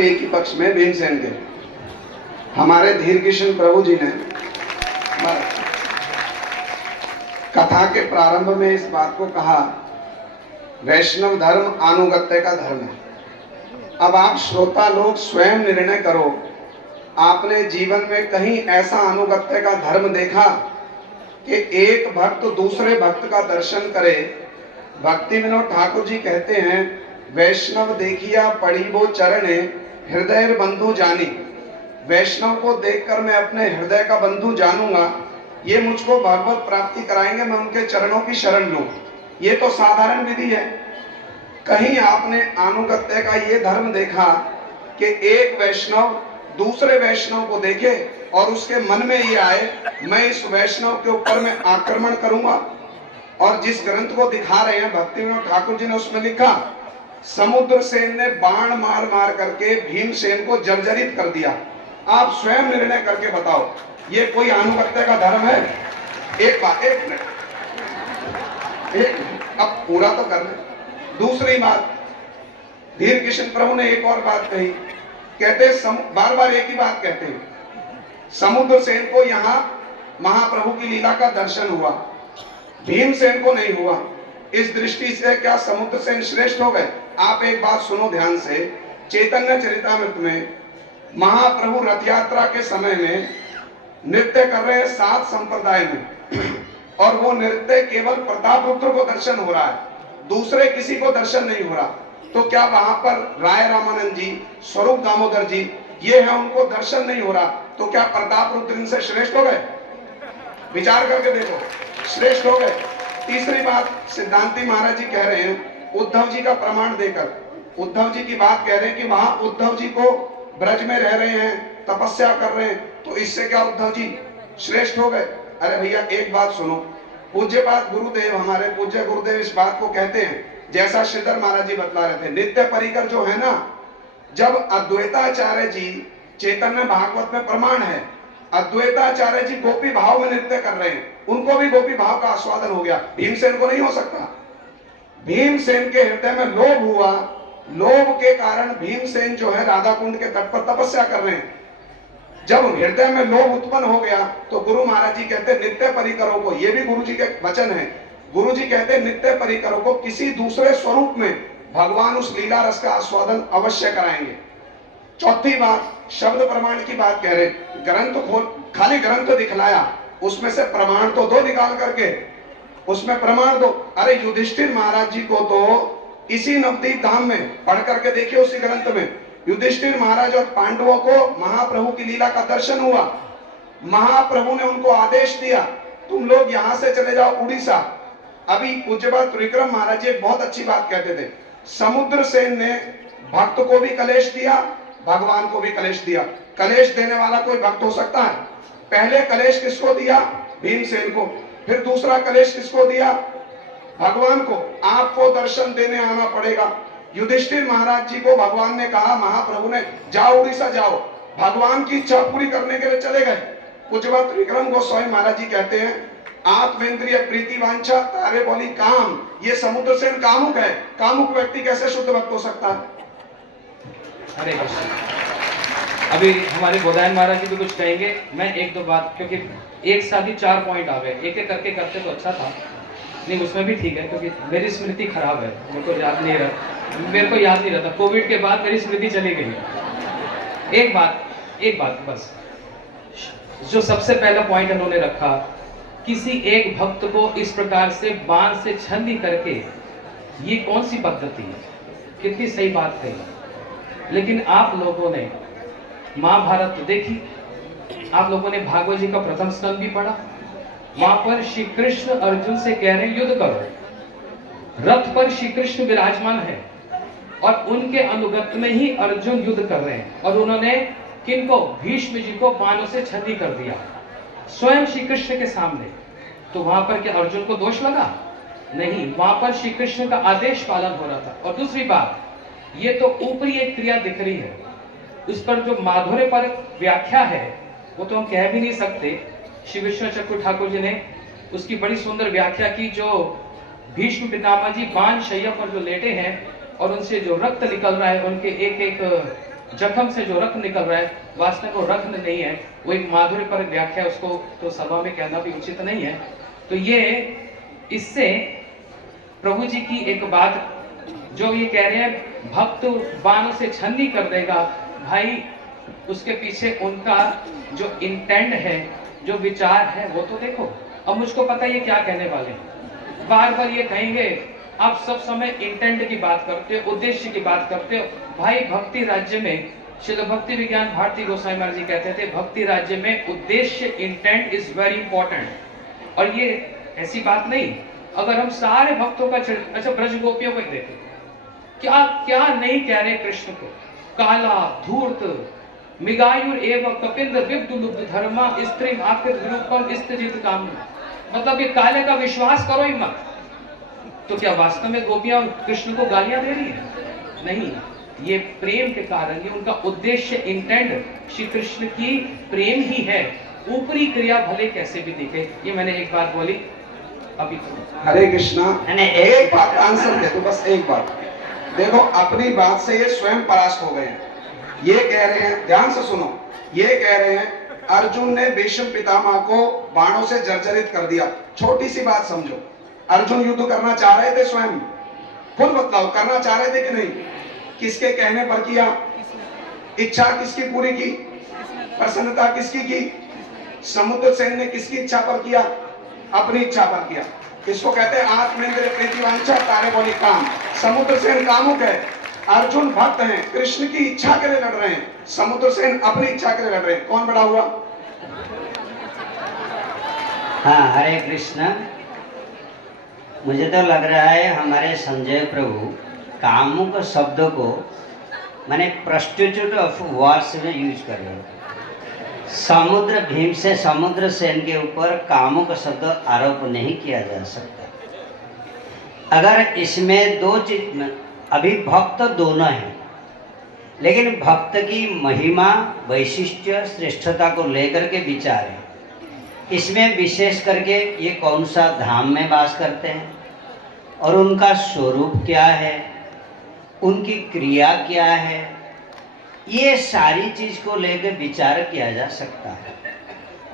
एक ही पक्ष में भीमसेन के। हमारे धीर किशन प्रभु जी ने कथा के प्रारंभ में इस बात को कहा, वैष्णव धर्म आनुगत्य का धर्म है। अब आप श्रोता लोग स्वयं निर्णय करो, आपने जीवन में कहीं ऐसा अनुगत्य का धर्म देखा कि एक भक्त दूसरे भक्त का दर्शन करे? भक्ति विनोद ठाकुर जी कहते हैं, वैष्णव देखिया पड़ी वो चरणे हृदय बंधु जानी। वैष्णव को देखकर मैं अपने हृदय का बंधु जानूंगा, ये मुझको भागवत प्राप्ति कराएंगे, मैं उनके चरणों की शरण लूं। ये तो साधारण विधि है। कहीं आपने अनुगत्य का ये धर्म देखा कि एक वैष्णव दूसरे वैष्णव को देखे और उसके मन में ये आए, मैं इस वैष्णव के ऊपर मैं आक्रमण करूंगा? और जिस ग्रंथ को दिखा रहे हैं भक्ति विनोद ठाकुर जी ने, उसमें लिखा, समुद्र सेन ने बाण मार मार करके भीमसेन को जर्जरित कर दिया। आप स्वयं निर्णय करके बताओ, ये कोई अनुगत्य का धर्म है? एक बात, एक मिनट, अब पूरा तो कर ले। दूसरी बात, धीर किशन प्रभु ने एक और बात कही, कहते बार बार एक ही बात कहते हैं, समुद्र सेन को यहाँ महाप्रभु की लीला का दर्शन हुआ, भीमसेन को नहीं हुआ। इस दृष्टि से क्या समुद्र सेन श्रेष्ठ हो गए? आप एक बात सुनो ध्यान से, चैतन्य चरितामृत में महाप्रभु रथ यात्रा के समय में नृत्य कर रहे हैं 7 संप्रदाय में, और वो नृत्य केवल प्रतापरुद्र को दर्शन हो रहा है, दूसरे किसी को दर्शन नहीं हो रहा। तो क्या वहां पर राय रामानंद जी, स्वरूप दामोदर जी, ये है, उनको दर्शन नहीं हो रहा, तो क्या प्रतापरुद्र इनसे श्रेष्ठ हो गए? विचार करके देखो, श्रेष्ठ हो गए। तीसरी बात, सिद्धांती महाराज जी कह रहे हैं, उद्धव जी का प्रमाण देकर, उद्धव जी की बात कह रहे हैं कि वहां उद्धव जी को ब्रज में रह रहे हैं, तपस्या कर रहे हैं, तो इससे क्या उद्धव जी श्रेष्ठ हो गए? अरे भैया एक बात सुनो, पूज्यपाद गुरुदेव, हमारे पूज्य गुरुदेव इस बात को कहते हैं, जैसा श्रीधर महाराज जी बतला रहे थे, नित्य परिकर जो है ना, जब अद्वैताचार्य जी, चैतन्य भागवत में प्रमाण है, अद्वैताचार्य जी गोपी भाव में नृत्य कर रहे हैं, उनको भी गोपी भाव का आस्वादन हो गया, भीमसेन को नहीं हो सकता। भीमसेन के हृदय में लोभ हुआ, लोभ के कारण भीमसेन जो है राधा कुंड के तट पर तपस्या कर रहे हैं। जब हृदय में लोभ उत्पन्न हो गया तो गुरु महाराज जी कहते नित्य परिकरों को, ये भी गुरु जी के वचन है, गुरु जी कहते नित्य परिकरों को किसी दूसरे स्वरूप में भगवान उस लीला रस का आस्वादन अवश्य कराएंगे। चौथी बात, शब्द प्रमाण की बात कह रहे, ग्रंथ खोल, खाली ग्रंथ दिखलाया, उसमें से प्रमाण तो दो निकाल करके, उसमें प्रमाण दो। अरे युधिष्ठिर महाराज जी को तो इसी नवदीप धाम में पढ़ करके देखिए, उसी ग्रंथ में युधिष्ठिर महाराज और पांडवों को महाप्रभु की लीला का दर्शन हुआ, महाप्रभु ने उनको आदेश दिया, तुम लोग यहां से चले जाओ उड़ीसा। अभी पूज्यपाद त्रिविक्रम महाराज जी बहुत अच्छी बात कहते थे, समुद्र सेन ने भक्त को भी कलेश दिया, भगवान को भी कलेश दिया। कलेश देने वाला कोई भक्त हो सकता है? पहले कलेश किसको दिया? भीमसेन को। फिर दूसरा कलेश किसको दिया? भगवान को। आपको दर्शन देने आना पड़ेगा। युधिष्ठिर महाराज जी को भगवान ने कहा, महाप्रभु ने, जाओ उड़ीसा जाओ, भगवान की इच्छा पूरी करने के लिए चले गए। पूज्यपाद त्रिविक्रम गोस्वामी महाराज जी कहते हैं, आत्मेंद्रिय प्रीति वांछा तारे बोली काम, ये समुद्र सेन कामुक है, कामुक व्यक्ति कैसे शुद्ध भक्त हो सकता है? हरे कृष्ण। अभी हमारे गोदायन महाराज जी भी कुछ कहेंगे, मैं एक दो बात, क्योंकि एक साथ ही 4 पॉइंट आ गए, एक एक करके करते तो अच्छा था, नहीं उसमें भी ठीक है, क्योंकि मेरी स्मृति खराब है, मेरे को याद नहीं रहता, कोविड के बाद मेरी स्मृति चली गई। एक बात बस, जो सबसे पहला पॉइंट उन्होंने रखा, किसी एक भक्त को इस प्रकार से बाण से छंदी करके, ये कौन सी पद्धति है? कितनी सही बात कही। लेकिन आप लोगों ने महाभारत देखी, आप लोगों ने भागवत जी का प्रथम स्कंद भी पढ़ा, वहां पर श्री कृष्ण अर्जुन से कह रहे हैं युद्ध करो, रथ पर श्री कृष्ण विराजमान है और उनके अनुगत में ही अर्जुन युद्ध कर रहे हैं, और उन्होंने किनको? भीष्म जी को बाणों से छंदी कर दिया स्वयं श्री कृष्ण के सामने। तो वहां पर क्या अर्जुन को दोष लगा? नहीं, वहां पर श्री कृष्ण का आदेश पालन हो रहा था। और दूसरी बात, ये तो ऊपरी एक क्रिया दिख रही है, उस पर जो माधुर्य पर व्याख्या है वो तो हम कह भी नहीं सकते। श्री विष्णु चक्रु ठाकुर जी ने उसकी बड़ी सुंदर व्याख्या की, जो भीष्म पितामह जी बाण शैया पर जो लेटे हैं और उनसे जो रक्त निकल रहा है, उनके एक एक जख्म से जो रक्त निकल रहा है वास्तव में वो रक्त नहीं है, वो एक माधुर्य पर व्याख्या, उसको तो सभा में कहना भी उचित नहीं है। तो ये इससे प्रभु जी की एक बात जो ये कह रहे हैं भक्त बाणों से छन्नी कर देगा, भाई उसके पीछे उनका जो इंटेंट है, जो विचार है वो तो देखो। अब मुझको पता है ये क्या कहने वाले हैं, बार बार ये कहेंगे आप सब समय इंटेंट की बात करते हो, उद्देश्य की बात करते हो। भाई भक्ति राज्य में श्रील भक्ति विज्ञान भारती गोसाई महाराज जी कहते थे भक्ति राज्य में उद्देश्य इंटेंट इज वेरी इंपॉर्टेंट। और ये ऐसी बात नहीं, अगर हम सारे भक्तों का अच्छा ब्रज गोपियों को देखें क्या क्या नहीं कह रहे कृष्ण को, काला धूर्त मिगायुर एवं कपिंद्र विब्ध लुब्ध धर्मा स्त्री आकृत विरूपम स्त्रीजित काम। मतलब ये काले का विश्वास करो ही मत। तो क्या वास्तव में गोपियां कृष्ण को गालियां दे रही है? नहीं, ये प्रेम के कारण, ये उनका उद्देश्य इंटेंट श्री कृष्ण की प्रेम ही है, ऊपरी क्रिया भले कैसे भी दिखे। ये मैंने एक बात बोली अभी। हरे कृष्णा। एक बात आंसर दे दो, बस एक बात। देखो अपनी बात से ये स्वयं परास्त हो गए हैं। ये कह रहे हैं, ध्यान से सुनो, ये कह रहे हैं अर्जुन ने भीष्म पितामह को बाणों से जर्जरित कर दिया। छोटी सी बात समझो, अर्जुन युद्ध करना चाह रहे थे स्वयं? खुद बतलाओ, करना चाह रहे थे कि नहीं? किसके कहने पर किया? इच्छा किसकी पूरी की? प्रसन्नता किसकी की? समुद्र सेन ने किसकी इच्छा पर किया? अपनी इच्छा पर किया। इसको कहते हैं आत्मेंद्र प्रीतिवांछा तारे बोली काम। समुद्र सेन कामुक है, अर्जुन भक्त हैं, कृष्ण की इच्छा के लिए लड़ रहे हैं, समुद्र सेन अपनी इच्छा के लिए लड़ रहे हैं। कौन बड़ा हुआ? हाँ, हरे कृष्ण। मुझे तो लग रहा है हमारे संजय प्रभु कामुक शब्द को माने प्रोस्टिट्यूट ऑफ वर्ड्स में यूज कर रहे हैं। समुद्र भीम से समुद्र सेन के ऊपर कामुक शब्द आरोप नहीं किया जा सकता। अगर इसमें दो चीज, अभी भक्त दोनों हैं, लेकिन भक्त की महिमा वैशिष्ट्य श्रेष्ठता को लेकर के विचार है। इसमें विशेष करके ये कौन सा धाम में वास करते हैं और उनका स्वरूप क्या है, उनकी क्रिया क्या है, ये सारी चीज को लेकर विचार किया जा सकता है।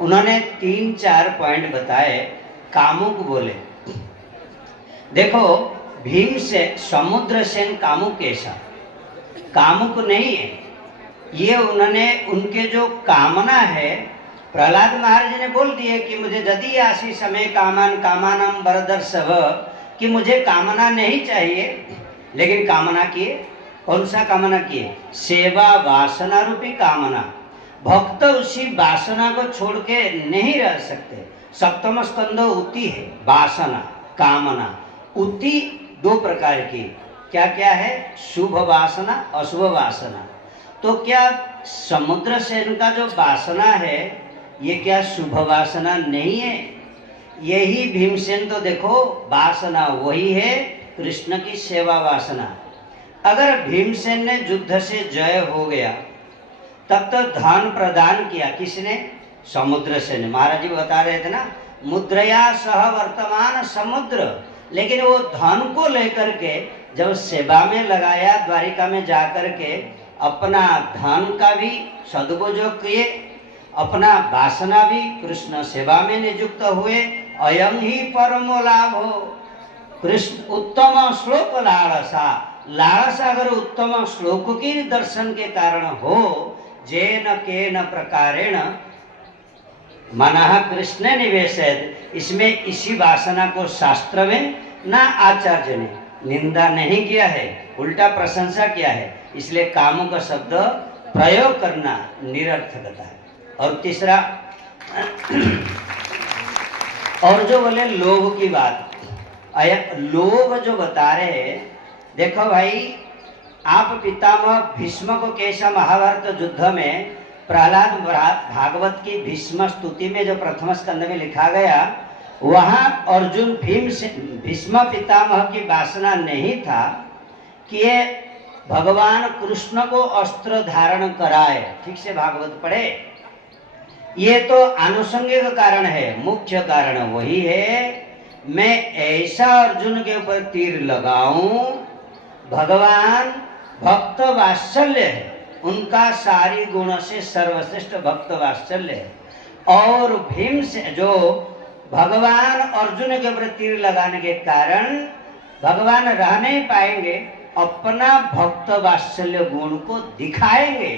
उन्होंने 3-4 पॉइंट बताए। कामुक बोले, देखो भीम से समुद्र सेन कामुक कैसा? कामुक नहीं है ये। उन्होंने उनके जो कामना है, प्रहलाद महाराज ने बोल दिए कि मुझे यदि आशी समय कामान कामानम बरदर्शव, कि मुझे कामना नहीं चाहिए, लेकिन कामना किए। कौन सा कामना किए? सेवा वासना रूपी कामना। भक्त उसी वासना को छोड़ के नहीं रह सकते। सप्तम स्कंद उति है, वासना कामना। उति 2 प्रकार की, क्या क्या है? शुभ वासना, अशुभ वासना। तो क्या समुद्र सेन का जो वासना है ये क्या शुभ वासना नहीं है? यही भीमसेन तो देखो वासना वही है, कृष्ण की सेवा वासना। अगर भीमसेन ने युद्ध से जय हो गया तब तो धन प्रदान किया किसने? समुद्र सेन। महाराज जी बता रहे थे ना, मुद्रया सह वर्तमान समुद्र। लेकिन वो धन को लेकर के जब सेवा में लगाया, द्वारिका में जाकर के अपना धन का भी सदुपयोग किए, अपना वासना भी कृष्ण सेवा में नियुक्त हुए। अयं ही परमो लाभ हो कृष्ण उत्तम श्लोक लालसा। लालसा अगर उत्तम श्लोक के दर्शन के कारण हो, जेन केन प्रकारेण मनः कृष्ण निवेशित, इसमें इसी वासना को शास्त्र में ना आचार्य ने निंदा नहीं किया है, उल्टा प्रशंसा किया है। इसलिए कामों का शब्द प्रयोग करना निरर्थकता है। और तीसरा और जो बोले लोभ की बात, लोभ जो बता रहे हैं, देखो भाई आप पितामह भीष्म को कैसा महाभारत युद्ध में प्रहलाद भागवत की भीष्म स्तुति में जो प्रथम स्कंद में लिखा गया, वहां अर्जुन भीष्म पितामह की वासना नहीं था कि ये भगवान कृष्ण को अस्त्र धारण कराए। ठीक से भागवत पढ़े, ये तो आनुषंगिक कारण है, मुख्य कारण वही है मैं ऐसा अर्जुन के ऊपर तीर लगाऊं। भगवान भक्त वात्सल्य है, उनका सारी गुणों से सर्वश्रेष्ठ भक्त वात्सल्य है। और भीम से जो भगवान अर्जुन के ऊपर तीर लगाने के कारण भगवान रह नहीं पाएंगे, अपना भक्त वात्सल्य गुण को दिखाएंगे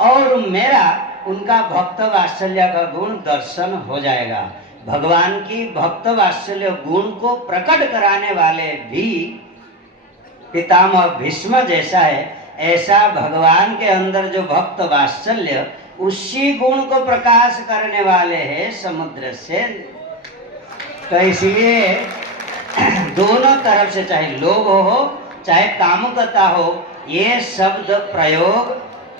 और मेरा उनका भक्त वात्सल्य का गुण दर्शन हो जाएगा। भगवान की भक्त वात्सल्य गुण को प्रकट कराने वाले भी पितामह भीष्म जैसा है, ऐसा भगवान के अंदर जो भक्त वात्सल्य उसी गुण को प्रकाश करने वाले हैं समुद्र सेन। तो इसलिए दोनों तरफ से चाहे लोभ हो चाहे कामुकता हो, ये शब्द प्रयोग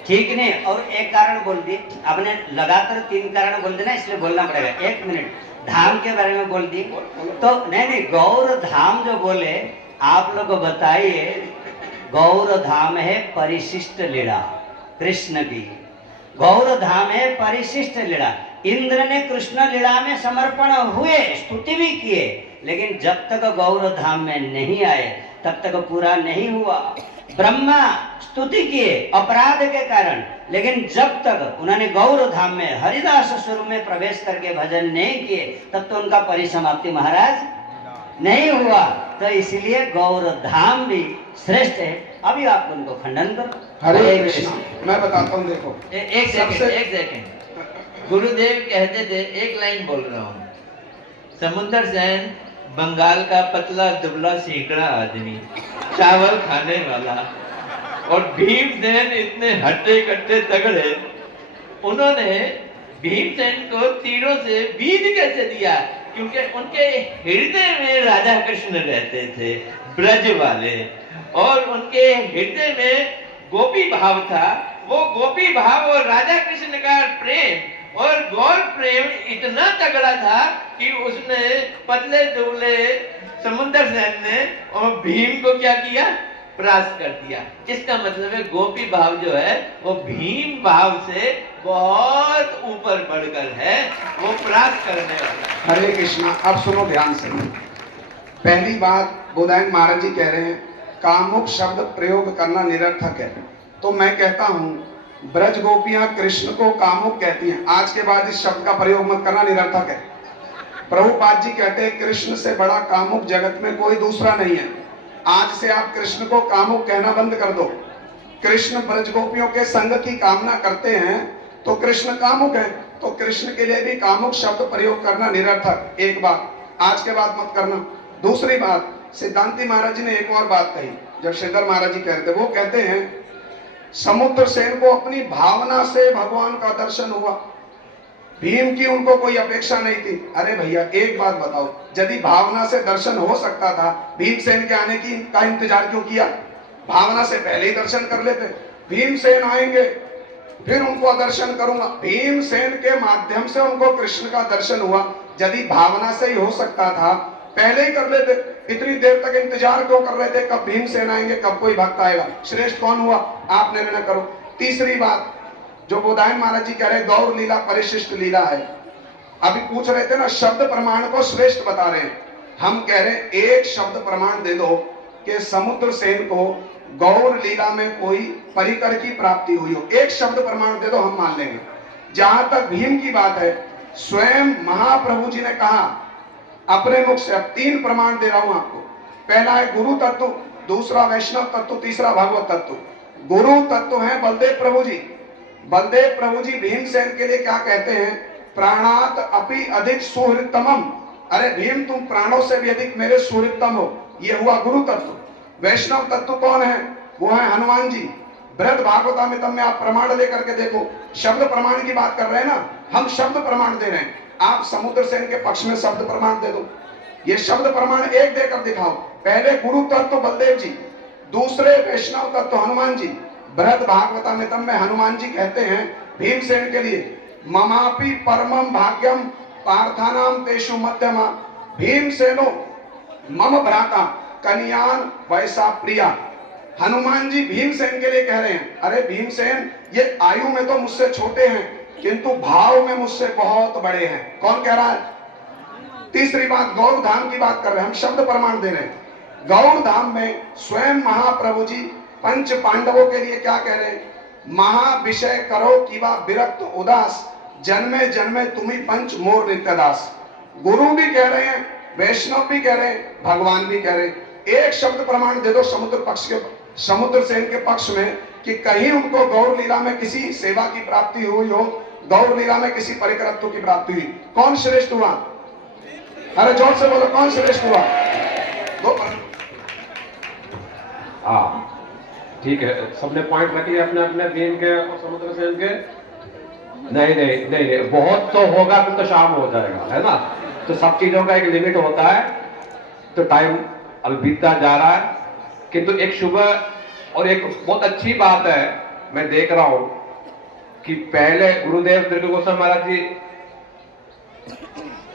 ठीक नहीं। और एक कारण बोल दी आपने, लगातार 3 कारण बोल देना, इसलिए बोलना पड़ेगा। 1 मिनट, धाम के बारे में बोल दी तो नहीं, गौर धाम जो बोले आप लोग बताइए। गौर धाम है परिशिष्ट लीला कृष्ण की, गौर धाम है परिशिष्ट लीला। इंद्र ने कृष्ण लीला में समर्पण हुए, स्तुति भी किए, लेकिन जब तक गौर धाम में नहीं आए तब तक पूरा नहीं हुआ। ब्रह्मा स्तुति किए अपराध के कारण, लेकिन जब तक उन्होंने गौर धाम में हरिदास स्वरूप में प्रवेश करके भजन नहीं किए तब तो उनका परिसमाप्ति महाराज नहीं हुआ। तो इसलिए गौर धाम भी श्रेष्ठ है। अभी आप उनको खंडन करो। हरे कृष्ण। मैं बताता हूँ, देखो एक सेकंड गुरुदेव कहते थे, एक लाइन बोल रहा हूँ। समुद्र सेन बंगाल का पतला दुबला सीकड़ा आदमी, चावल खाने वाला, और भीमसेन इतने हट्टे कट्टे तगड़े, उन्होंने भीमसेन को तीरों से बीज कैसे दिया? क्योंकि उनके हृदय में राधा कृष्ण रहते थे, ब्रज वाले, और उनके हृदय में गोपी भाव था। वो गोपी भाव और राधा कृष्ण का प्रेम और गौर प्रेम इतना तगड़ा था कि उसने पतले दुबले समुद्र सेन ने और भीम को क्या किया? परास्त कर दिया। इसका मतलब है गोपी भाव जो है वो भीम भाव से बहुत ऊपर बढ़कर है, वो परास्त करने वाला। हरे कृष्णा। अब सुनो ध्यान से। पहली बात बोधायन महाराज जी कह रहे हैं कामुक शब्द प्रयोग करना निरर्थक है। तो मैं कहता हूँ ब्रज गोपियां कृष्ण को कामुक कहती हैं, आज के बाद इस शब्द का प्रयोग मत करना, निरर्थक है। प्रभुपाद जी कहते हैं कृष्ण से बड़ा कामुक जगत में कोई दूसरा नहीं है। आज से आप कृष्ण को कामुक कहना बंद कर दो। कृष्ण ब्रज गोपियों के संग की कामना करते हैं तो कृष्ण कामुक है, तो कृष्ण के लिए भी कामुक शब्द प्रयोग करना निरर्थक। एक बात आज के बाद मत करना। दूसरी बात, सिद्धांति महाराज जी ने एक और बात कही, जब श्रीधर महाराज जी कह रहे थे, वो कहते हैं समुद्र सेन को अपनी भावना से भगवान का दर्शन हुआ, भीम की उनको कोई अपेक्षा नहीं थी। अरे भैया एक बात बताओ, यदि भावना से दर्शन हो सकता था भीमसेन के आने की का इंतजार क्यों किया? भावना से पहले ही दर्शन कर लेते। भीमसेन आएंगे फिर उनको दर्शन करूंगा। भीमसेन के माध्यम से उनको कृष्ण का दर्शन हुआ। यदि भावना से ही हो सकता था पहले ही कर लेते। इतनी देर तक इंतजार क्यों कर रहे थे कब भीमसेन आएंगे, कब कोई भक्त आएगा? श्रेष्ठ कौन हुआ? आप निर्णय करो। तीसरी बात जो बोधायन महाराज जी कह रहे गौर लीला परिशिष्ट लीला है, अभी पूछ रहे थे ना शब्द प्रमाण को श्रेष्ठ बता रहे हैं। हम कह रहे हैं एक शब्द प्रमाण दे दो कि समुद्र सेन को गौर लीला में कोई परिकर की प्राप्ति हुई हो। एक शब्द प्रमाण दे दो, हम मान लेंगे। जहां तक भीम की बात है, स्वयं महाप्रभु जी ने कहा अपने मुख से। अब 3 प्रमाण दे रहा हूं आपको। पहला है गुरु तत्व, दूसरा वैष्णव तत्व, तीसरा भागवत तत्व। गुरु तत्व है बलदेव प्रभु जी। बलदेव प्रभु जी भीमसेन के लिए क्या कहते हैं? प्राणात अपि अधिक सुहृतमम। अरे भीम तुम प्राणों से भी अधिक मेरे सुहृतम हो। ये हुआ गुरु तत्व। वैष्णव तत्व कौन है? वो है हनुमान जी। बृहद भागवतामृतम में आप प्रमाण लेकर के देखो, शब्द प्रमाण की बात कर रहे हैं ना, हम शब्द प्रमाण दे रहे हैं। आप समुद्र सेन के पक्ष में शब्द प्रमाण दे दो। ये शब्द प्रमाण एक देकर दिखाओ। पहले गुरु तत्व बलदेव जी, दूसरे वैष्णव तत्व हनुमान जी। बृहद भागवतामृतम में हनुमान जी कहते हैं भीमसेन के लिए ममापि परमम भाग्यम पार्थानाम तेषु मध्यमा भीमसेनो मम भ्राता कन्यान वैसा प्रिया। हनुमान जी भीमसेन के लिए कह रहे हैं अरे भीमसेन ये आयु में तो मुझसे छोटे हैं किंतु भाव में मुझसे बहुत बड़े हैं। कौन कह रहा है? तीसरी बात गौर धाम की बात कर रहे हैं, हम शब्द प्रमाण दे रहे हैं। गौर धाम में स्वयं महाप्रभु जी पंच पांडवों के लिए क्या कह रहे हैं? महा विषय करो किवा विरक्त उदास, जन्मे जन्मे तुम्ही पंच मोर नित्यदास। गुरु भी कह रहे हैं, वैष्णव भी कह रहे हैं, भगवान भी कह रहे हैं। एक शब्द प्रमाण दे दो समुद्र सेन के पक्ष में कि कहीं उनको गौर लीला में किसी सेवा की प्राप्ति हुई हो, गौर लीला में किसी परिकरत्व की प्राप्ति हुई। कौन श्रेष्ठ हुआ? अरे जोर से बोलो, कौन श्रेष्ठ हुआ? दो हाँ ठीक है, सबने पॉइंट रखे अपने अपने बीन के और समुद्र सेन के। नहीं नहीं नहीं नहीं, बहुत तो होगा फिर तो शाम हो जाएगा, है ना। तो सब चीजों का एक लिमिट होता है, तो टाइम अभी बीतता जा रहा है। किंतु एक शुभ और एक बहुत अच्छी बात है, मैं देख रहा हूं कि पहले गुरुदेव त्रिलोक गोस्वामी महाराज जी